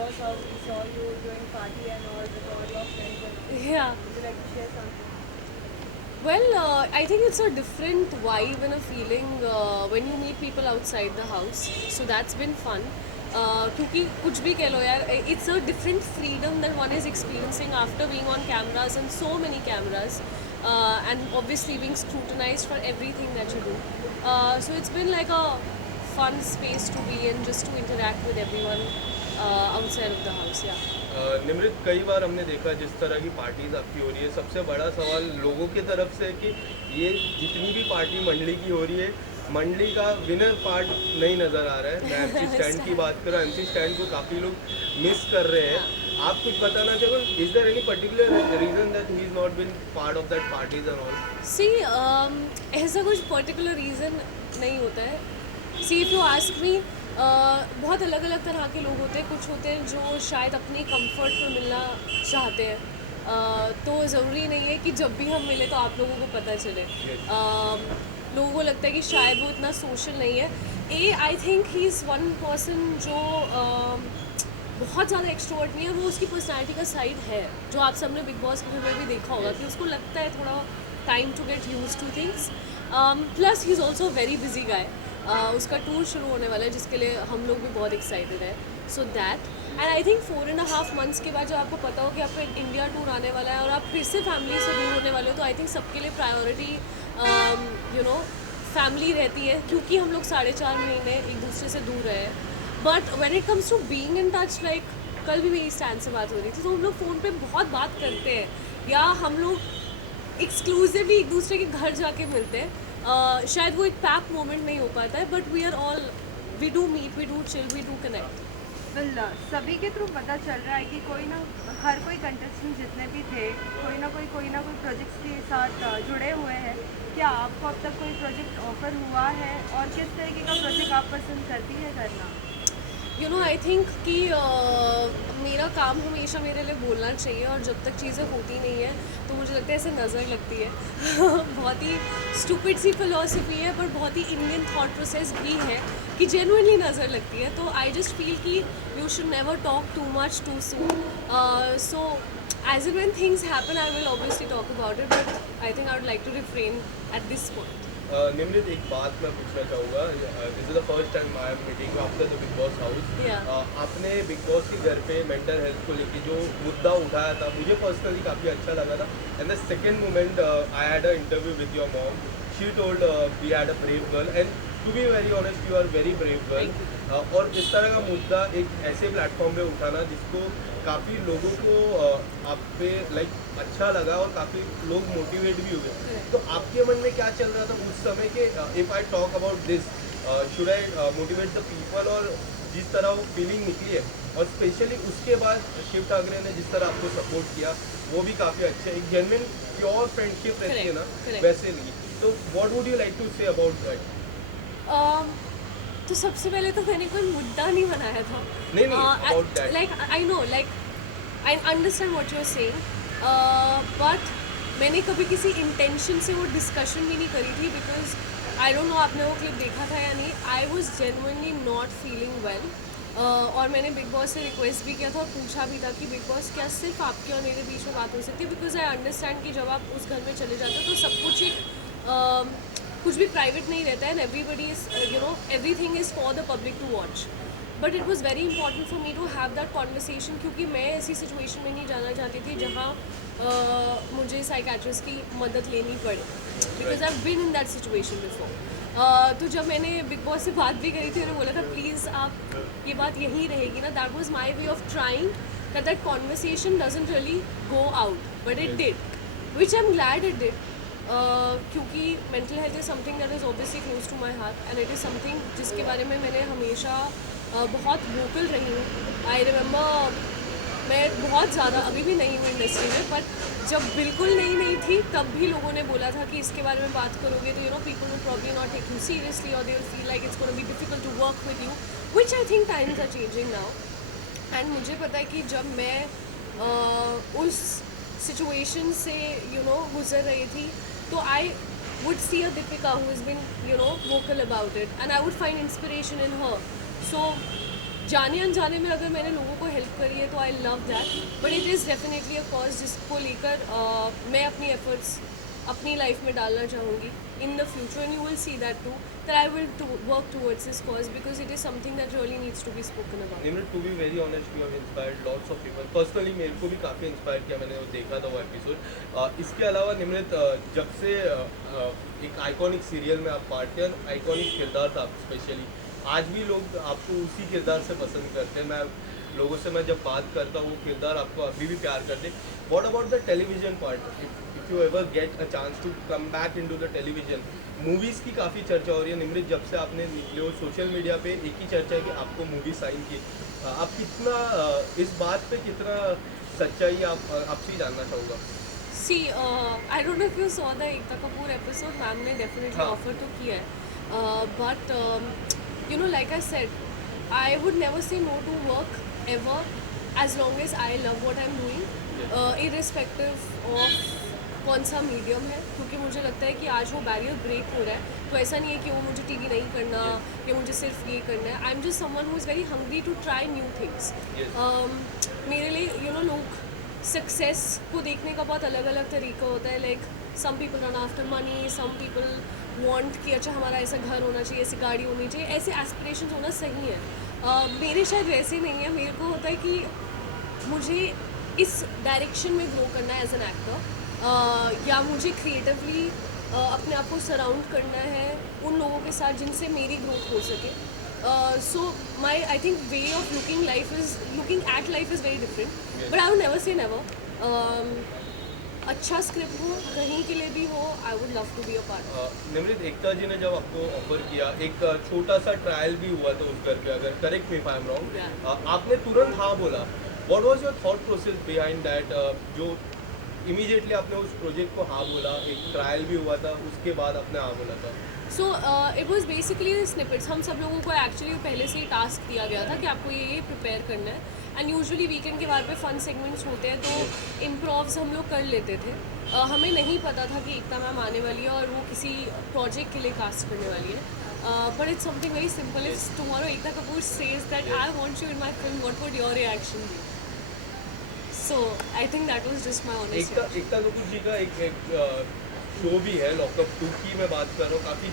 Boss house, we saw you doing party and all with all your friends and all. Yeah. Would you like to share something? Well, I think it's a different vibe and a feeling when you meet people outside the house. So that's been fun. क्योंकि कुछ भी कह लो यार, it's a different freedom that one is experiencing after being on cameras and so many cameras, and obviously being scrutinized for everything that you do. So it's been like a fun space to be in, just to interact with everyone outside of the house. Yeah. Nimrit, कई बार हमने देखा जिस तरह की parties आपकी हो रही है, सबसे बड़ा सवाल लोगों की तरफ से है कि ये जितनी भी पार्टी मंडली की हो रही है, मंडली का विनर पार्ट नहीं नज़र आ रहा है। मैं एमसी स्टैंड की बात कर रहा हूँ, एमसी स्टैंड को काफ़ी लोग मिस कर रहे हैं। आप कुछ बताना चाहोगे, is there any particular reason that he is not been part of that parties and all? See, ऐसा कुछ पर्टिकुलर रीज़न नहीं होता है। See, if you ask me, बहुत अलग अलग तरह के लोग होते हैं। कुछ होते हैं जो शायद अपनी कंफर्ट में मिलना चाहते हैं, तो ज़रूरी नहीं है कि जब भी हम मिले तो आप लोगों को पता चले। लोगों को लगता है कि शायद वो इतना सोशल नहीं है। I think he is one person जो बहुत ज़्यादा एक्सट्रोवर्ट नहीं है। वो उसकी पर्सनैलिटी का साइड है, जो आप सबने बिग बॉस के में भी देखा होगा कि उसको लगता है थोड़ा time to get used to things. Plus he is also very busy guy. उसका टूर शुरू होने वाला है, जिसके लिए हम लोग भी बहुत एक्साइटेड है। So that, and I think 4.5 months के बाद जब आपको पता हो कि आपका इंडिया टूर आने वाला है और आप फिर से फैमिली से दूर होने वाले हो, तो आई थिंक सबके लिए प्रायोरिटी फैमिली रहती है, क्योंकि हम लोग 4.5 महीने एक दूसरे से दूर रहे हैं। But when it comes to being in touch, like कल भी मेरी स्टैंड से बात हो रही थी, तो हम लोग फ़ोन पे बहुत बात करते हैं, या हम लोग एक्सक्लूसिवली एक दूसरे के घर जाके मिलते हैं। शायद वो एक पैक मोमेंट नहीं हो पाता है, but we are all, we do meet, we do chill, we do connect. सभी के थ्रू पता चल रहा है कि कोई ना, हर कोई कंटेस्टेंट जितने भी थे, कोई ना कोई प्रोजेक्ट्स के साथ जुड़े हुए हैं। क्या आपको अब तक कोई प्रोजेक्ट ऑफर हुआ है, और किस तरीके का प्रोजेक्ट आप पसंद करती है करना? आई थिंक कि मेरा काम हमेशा मेरे लिए बोलना चाहिए, और जब तक चीज़ें होती नहीं है तो मुझे लगता है ऐसे नज़र लगती है। बहुत ही स्टूपिड सी फिलॉसफी है, पर बहुत ही इंडियन थॉट प्रोसेस भी है कि जेन्युइनली नज़र लगती है। तो आई जस्ट फील कि you should never talk too much too soon. So as and when things happen, I will obviously talk about it, but I think I would like to refrain at this point. Nimrit, एक बात मैं पूछना चाहूँगा। This is the first time I am meeting after the Bigg Boss house. Yeah. आपने बिग बॉस के घर पे mental health को लेके जो मुद्दा उठाया था, मुझे पर्सनली काफ़ी अच्छा लगा था। And the second moment, I had a interview with your mom. She told we had a brave girl, and to be very honest, you are very brave girl. और इस तरह का मुद्दा एक ऐसे प्लेटफॉर्म पे उठाना जिसको काफ़ी लोगों को आप पे लाइक अच्छा लगा, और काफ़ी लोग मोटिवेट भी हुए। तो आपके मन में क्या चल रहा था उस समय के, if I talk about this, should I motivate the people, और जिस तरह वो फीलिंग निकली है, और स्पेशली उसके बाद शिव ठाकरे ने जिस तरह आपको सपोर्ट किया, वो भी काफ़ी अच्छा है। एक जेन्युइन प्योर फ्रेंडशिप रहती है ना, Correct. वैसे नहीं। तो what would you like to say about that? तो सबसे पहले तो मैंने कोई मुद्दा नहीं बनाया था। नहीं, about that. Like I know, like I understand what you are saying, but मैंने कभी किसी इंटेंशन से वो डिस्कशन भी नहीं करी थी, बिकॉज आई डोंट नो आपने वो क्लिप देखा था या नहीं। I was genuinely not feeling well, और मैंने बिग बॉस से रिक्वेस्ट भी किया था और पूछा भी था कि बिग बॉस, क्या सिर्फ आपके और मेरे बीच में बात हो सकती है, बिकॉज आई अंडरस्टैंड कि जब आप उस घर में चले जाते हो तो सब कुछ एक कुछ भी प्राइवेट नहीं रहता है, and everybody is everything is for the public to watch. But it was very important for me to have that conversation, क्योंकि मैं ऐसी सिचुएशन में नहीं जाना चाहती थी जहाँ मुझे साइकेट्रिस्ट की मदद लेनी पड़े, because I have been in that situation before. तो जब मैंने बिग बॉस से बात भी करी थी, उन्होंने बोला था प्लीज़ आप ये बात यहीं रहेगी ना। That was my way of trying that conversation doesn't really go out, but it did, which I am glad it did. क्योंकि mental health is something that is obviously close to my heart, and it is something जिसके बारे में मैंने हमेशा बहुत vocal रही हूँ। I remember मैं बहुत ज़्यादा अभी भी नहीं हूँ इंडस्ट्री में, पर जब बिल्कुल नहीं थी तब भी लोगों ने बोला था कि इसके बारे में बात करोगे तो people will probably not take you seriously, और they will feel like it's gonna be difficult to work with you, which I think times are changing now. And मुझे पता है कि जब मैं उस सिचुएशन से गुजर रही थी, तो आई would see a Deepika who has been vocal about it, and I would find inspiration in her. So जाने अनजाने में अगर मैंने लोगों को हेल्प करी है तो I love that, but it is definitely a cause जिसको लेकर मैं अपनी एफर्ट्स अपनी लाइफ में डालना चाहूँगी in the future, and you will see that to that I will work towards this cause because it is something that really needs to be spoken about. Nimrat, to be very honest, you have inspired lots of people. Personally मेरे को भी काफ़ी inspire किया, मैंने वो देखा था वो एपिसोड। इसके अलावा निम्रत, जब से एक आइकॉनिक सीरियल में आप पार्ट थे, आइकॉनिक किरदार था स्पेशली, आज भी लोग आपको उसी किरदार से पसंद करते हैं। मैं लोगों से मैं जब बात करता हूँ, वो किरदार आपको अभी भी प्यार करते। What about the television part? If you ever get a chance to come back into the television, movies की काफ़ी चर्चा हो रही है। निम्रत, जब से आपने निकले हो सोशल मीडिया पे एक ही चर्चा है कि आपको मूवी साइन की। आप कितना इस बात पे कितना सच्चाई आपसे ही जानना चाहूँगा। See I don't know if you saw the Ekta Kapoor episode, ma'am ने डेफिनेटली हाँ। ऑफर तो किया है, but you know like I said I would never say no to work ever as long as I love what I am doing, irrespective of कौन सा medium है, क्योंकि मुझे लगता है कि आज वो बैरियर ब्रेक हो रहा है। तो ऐसा नहीं है कि वो मुझे टीवी नहीं करना या मुझे सिर्फ ये करना है। I am just someone who is very hungry to try new things. मेरे लिए यू नो लोग सक्सेस को देखने का बहुत अलग अलग तरीका होता है। Like some people run after money, some people want कि अच्छा हमारा ऐसा घर होना चाहिए, ऐसी गाड़ी होनी चाहिए, ऐसे एस्पिरेशंस होना सही है। मेरे शायद वैसे नहीं है। मेरे को होता है कि मुझे इस डायरेक्शन में ग्रो करना है एज एन एक्टर, या मुझे क्रिएटिवली अपने आप को सराउंड करना है उन लोगों के साथ जिनसे मेरी ग्रोथ हो सके। So my I think way of looking at life is very different, but I would never say never. अच्छा स्क्रिप्ट हो, कहीं के लिए भी हो, I would love to be a part. Nimrat, Ekta ji ने जब आपको ऑफर किया, एक छोटा सा ट्रायल भी हुआ था उस घर पे, अगर correct me if I am wrong, आपने तुरंत हाँ बोला। What was your thought process behind that, जो इमीडिएटली आपने उस प्रोजेक्ट को हाँ बोला? एक ट्रायल भी हुआ था, उसके बाद आपने हाँ बोला था। So it was basically snippets. हम सब लोगों को एक्चुअली पहले से ही टास्क दिया गया था कि आपको ये प्रिपेयर करना है, एंड यूजुअली वीकेंड के बाद पे फन सेगमेंट्स होते हैं तो इम्प्रोव्स हम लोग कर लेते थे। हमें नहीं पता था कि एकता मैम आने वाली है और वो किसी प्रोजेक्ट के लिए कास्ट करने वाली है। But it's something very simple. If tomorrow Ekta Kapoor says that I want you in my film, what would your reaction be? So I think that was just my honest. Ekta Kapoor ji का एक शो भी है, lockup 2 की मैं बात कर रहा हूँ, काफ़ी